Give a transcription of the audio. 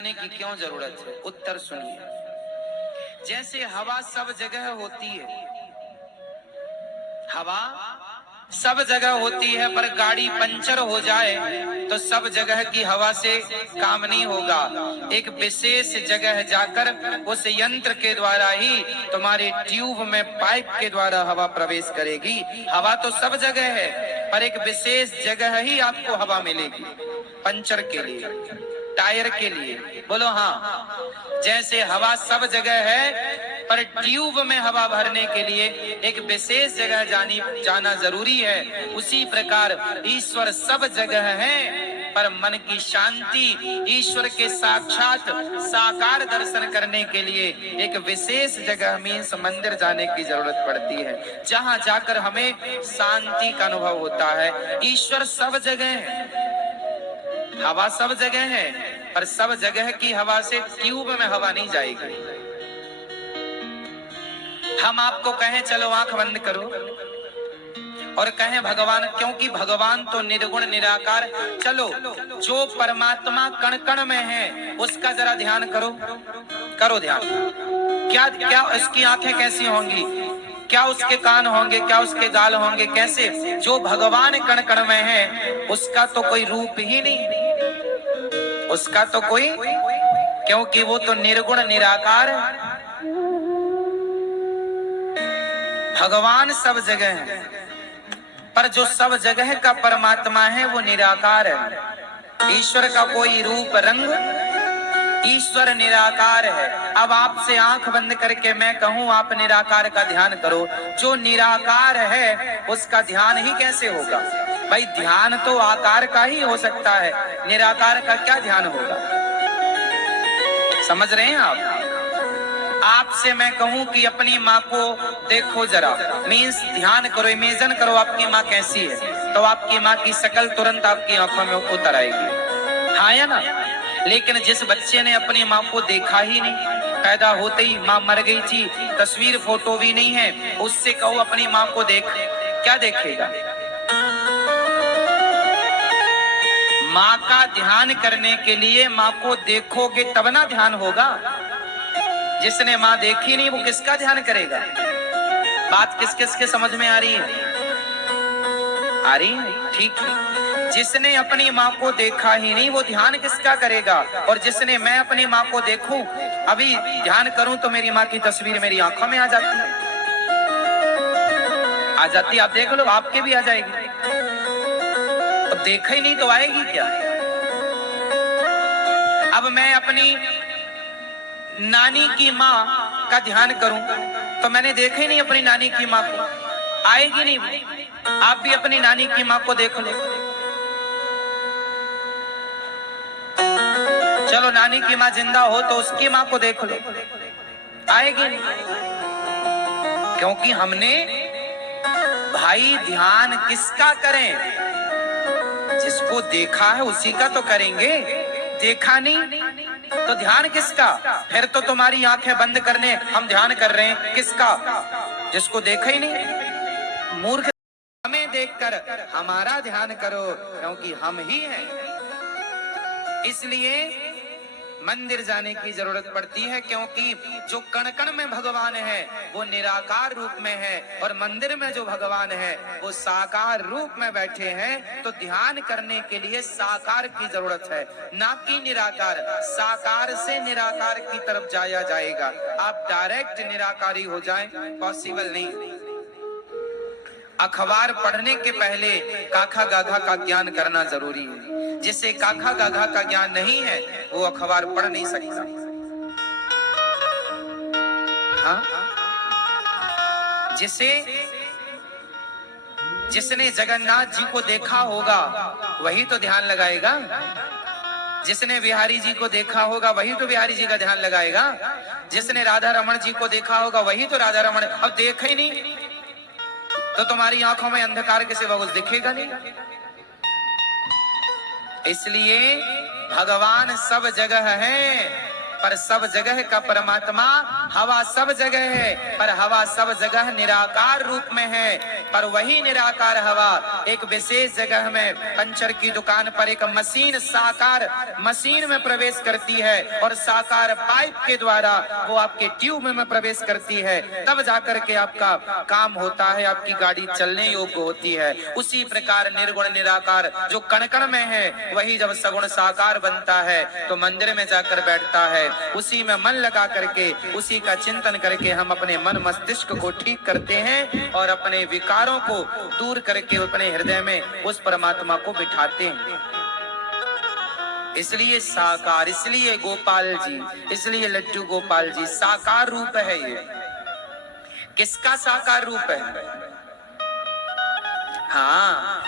की क्यों जरूरत है? उत्तर सुनिए। जैसे हवा सब जगह होती है, हवा सब जगह होती है, पर गाड़ी पंचर हो जाए तो सब जगह की हवा से काम नहीं होगा। एक विशेष जगह जाकर उस यंत्र के द्वारा ही तुम्हारे ट्यूब में पाइप के द्वारा हवा प्रवेश करेगी। हवा तो सब जगह है, पर एक विशेष जगह ही आपको हवा मिलेगी। पंचर के लिए, टायर के लिए, बोलो हाँ। जैसे हवा सब जगह है, पर ट्यूब में हवा भरने के लिए एक विशेष जगह जाना जरूरी है। उसी प्रकार ईश्वर सब जगह है, पर मन की शांति, ईश्वर के साक्षात साकार दर्शन करने के लिए एक विशेष जगह मीन्स मंदिर जाने की जरूरत पड़ती है, जहां जाकर हमें शांति का अनुभव होता है। ईश्वर सब जगह है, हवा सब जगह है, पर सब जगह की हवा से ट्यूब में हवा नहीं जाएगी। हम आपको कहें चलो आंख बंद करो और कहें भगवान, क्योंकि भगवान तो निर्गुण निराकार, चलो जो परमात्मा कण कण में है उसका जरा ध्यान करो, करो ध्यान। क्या क्या उसकी आंखें कैसी होंगी, क्या उसके कान होंगे, क्या उसके गाल होंगे, कैसे? जो भगवान कण कण में है उसका तो कोई रूप ही नहीं, उसका तो कोई, क्योंकि वो तो निर्गुण निराकार है। भगवान सब जगह है, पर जो सब जगह का परमात्मा है वो निराकार है। ईश्वर का कोई रूप रंग, ईश्वर निराकार है। अब आपसे आंख बंद करके मैं कहूं आप निराकार का ध्यान करो, जो निराकार है उसका ध्यान ही कैसे होगा? भाई ध्यान तो आकार का ही हो सकता है, निराकार का क्या ध्यान होगा? समझ रहे हैं आप? आपसे मैं कहूं कि अपनी माँ को देखो जरा, मीन्स ध्यान करो, इमेजिन करो आपकी माँ कैसी है, तो आपकी माँ की शक्ल तुरंत आपकी आंखों में उतर आएगी, हाँ या ना? लेकिन जिस बच्चे ने अपनी माँ को देखा ही नहीं, पैदा होते ही माँ मर गई थी, तस्वीर फोटो भी नहीं है, उससे कहो अपनी माँ को देख, क्या देखेगा? माँ का ध्यान करने के लिए माँ को देखोगे तब ना ध्यान होगा। जिसने माँ देखी नहीं वो किसका ध्यान करेगा? बात किस किस के समझ में आ रही है? आ रही है? ठीक है। जिसने अपनी माँ को देखा ही नहीं वो ध्यान किसका करेगा? और जिसने, मैं अपनी माँ को देखूं, अभी ध्यान करूं तो मेरी माँ की तस्वीर मेरी आंखों में आ जाती है, आ जाती है। आप देख लो, आपके भी आ जाएगी। तो देखा ही नहीं तो आएगी क्या? अब मैं अपनी नानी की माँ का ध्यान करूं तो मैंने देखा ही नहीं अपनी नानी की माँ को, आएगी नहीं। आप भी अपनी नानी की माँ को देख लो, चलो नानी की माँ जिंदा हो तो उसकी माँ को देख लो, आएगी नहीं। क्योंकि हमने, भाई ध्यान किसका करें? जिसको देखा है उसी का तो करेंगे, देखा नहीं तो ध्यान किसका? फिर तो तुम्हारी आंखें बंद करने हम ध्यान कर रहे हैं, किसका? जिसको देखा ही नहीं। मूर्ख, हमें देखकर हमारा ध्यान करो, क्योंकि हम ही हैं। इसलिए मंदिर जाने की जरूरत पड़ती है, क्योंकि जो कण कण में भगवान है वो निराकार रूप में है, और मंदिर में जो भगवान है वो साकार रूप में बैठे हैं। तो ध्यान करने के लिए साकार की जरूरत है, ना कि निराकार। साकार से निराकार की तरफ जाया जाएगा, आप डायरेक्ट निराकारी हो जाएं, पॉसिबल नहीं। अखबार पढ़ने के पहले काखा गाघा का ज्ञान करना जरूरी है। जिसे काखा गाघा का ज्ञान नहीं है वो अखबार पढ़ नहीं सकता। हाँ? जिसने जगन्नाथ जी को देखा होगा वही तो ध्यान लगाएगा। जिसने बिहारी जी को देखा होगा वही तो बिहारी जी का ध्यान लगाएगा। जिसने राधा रमन जी को देखा होगा वही तो राधा रमन। अब देखा ही नहीं तो तुम्हारी आंखों में अंधकार के सिवा कुछ दिखेगा नहीं। इसलिए भगवान सब जगह है, पर सब जगह का परमात्मा, हवा सब जगह है पर हवा सब जगह निराकार रूप में है। पर वही निराकार हवा एक विशेष जगह में पंचर की दुकान पर एक मशीन साकार मशीन में प्रवेश करती है और साकार पाइप के द्वारा वो आपके ट्यूब में प्रवेश करती है, तब जाकर के आपका काम होता है, आपकी गाड़ी चलने योग्य होती है। उसी प्रकार निर्गुण निराकार जो कण कण में है वही जब सगुण साकार बनता है तो मंदिर में जाकर बैठता है, उसी में मन लगा करके उसी का चिंतन करके हम अपने मन मस्तिष्क को ठीक करते हैं और अपने विकारों को दूर करके अपने हृदय में उस परमात्मा को बिठाते हैं। इसलिए साकार, इसलिए गोपाल जी, इसलिए लड्डू गोपाल जी साकार रूप है। ये किसका साकार रूप है? हाँ,